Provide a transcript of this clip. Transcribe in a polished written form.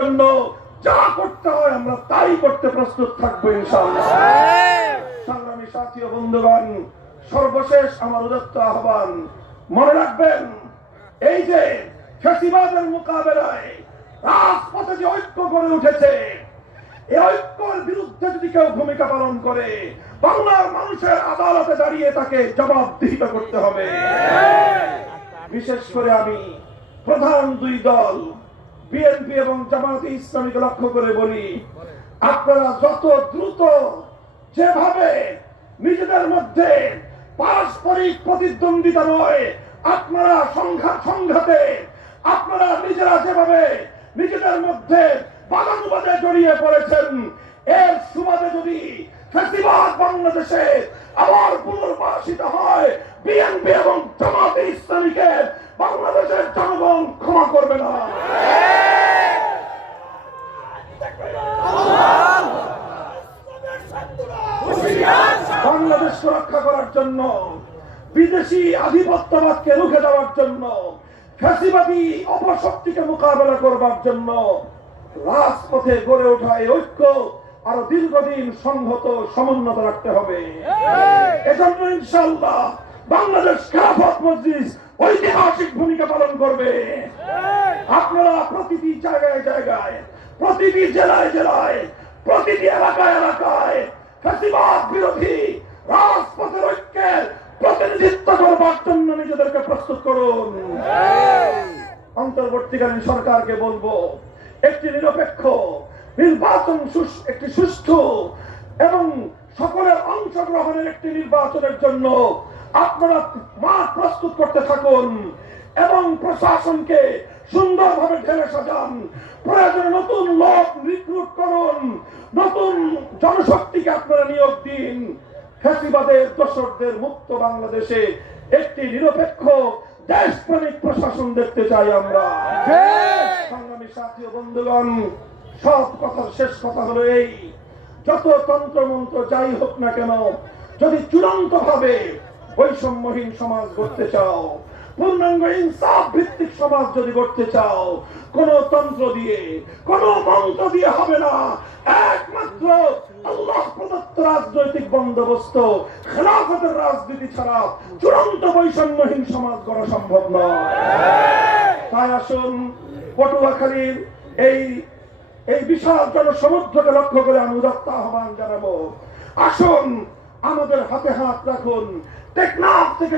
জন্য যা করতে হয় আমরা তাই করতে প্রস্তুত থাকবো ইনশাআল্লাহ। সংগ্রামী সাথী ও বন্ধুগণ, সর্বশেষ আমার উদাত্ত আহ্বান, মনে রাখবেন এই যে ফ্যাসিবাদের মোকাবেলায় রাজপথে যে ঐক্য গড়ে উঠেছে, এই ঐক্যের বিরুদ্ধে যদি কেউ ভূমিকা পালন করে, বাংলার মানুষের আদালতে দাঁড়িয়ে তাকে জবাবদিহিত করতে হবে। বিশেষ করে আমি প্রধান দুই দল বিএনপি এবং জামায়াতে ইসলামীকে লক্ষ্য করে বলি, আপনারা যত দ্রুত যেভাবে নিজেদের মধ্যে পারস্পরিক প্রতিদ্বন্দ্বিতা নয়, আপনারা সংঘাতে আপনারা নিজেরা যেভাবে নিজেদের মধ্যে বাদানুবাদে জড়িয়ে পড়েছেন, এর সুবাদে যদি ফ্যাসিবাদ বাংলাদেশে আবার পুনর্বাসিত হয়, বিএনপি এবং জামায়াতে ইসলামীকে বাংলাদেশের জনগণ ক্ষমা করবে না। বাংলাদেশ রক্ষা করার জন্য, বিদেশি আধিপত্যবাদকে রুখে দেওয়ার জন্য, ফ্যাসিবাদী অপশক্তিকে মোকাবেলা করবার জন্য রাজপথে গড়ে ওঠা এই ঐক্য আরো দীর্ঘদিন সংহত সমুন্নত রাখতে হবে। এজন্য ইনশাআল্লাহ বাংলাদেশ খেলাফত মজলিস ঐতিহাসিক ভূমিকা পালন করবে। আপনারা প্রতিটি জায়গায় জায়গায়, প্রতিটি জেলায় জেলায়, প্রতিটি এলাকায় এলাকায় ফ্যাসিবাদ বিরোধী রাজপথের ঐক্যের প্রতিনিধিত্ব করবার জন্য নিজেদেরকে প্রস্তুত করুন। অন্তর্বর্তীকালীন সরকারকে বলবো, একটি নিরপেক্ষ নির্বাচন, একটি সুষ্ঠু এবং সকলের অংশগ্রহণের একটি নির্বাচনের জন্য আপনারা মাঠ প্রস্তুত করতে থাকুন এবং প্রশাসনকে সুন্দরভাবে ঢেলে সাজান। প্রয়োজনে নতুন লোক রিক্রুট করুন, নতুন জনশক্তিকে আপনারা নিয়োগ দিন। ফ্যাসিবাদের দোসরদের মুক্ত বাংলাদেশে একটি নিরপেক্ষ দেশপ্রেমিক প্রশাসন দেখতে চাই আমরা। সংগ্রামী সাথী ও বন্ধুগণ, সব কথার শেষ কথা হলো এই, যত তন্ত্রমন্ত্র যাই হোক না কেন, যদি চূড়ান্ত ভাবে বৈষম্যহীন সমাজ গড়তে চাও, পূর্ণাঙ্গ ইনসাফ ভিত্তিক সমাজ যদি গড়তে চাও, কোন তন্ত্র দিয়ে, কোন মন্ত্র দিয়ে হবে না। একমাত্র আল্লাহ প্রদত্ত রাজনৈতিক বন্দোবস্ত, খেলাফতের রাজনীতি ছাড়া চূড়ান্ত বৈষম্যহীন সমাজ গড়া সম্ভব নয়। তাই আসুন, পটুয়াখালীর এই বিশাল জনসমুদ্রকে লক্ষ্য করে আমি উদাত্ত আহ্বান জানাবো, আসুন আমাদের হাতে হাত রাখুন। টেকনাফ থেকে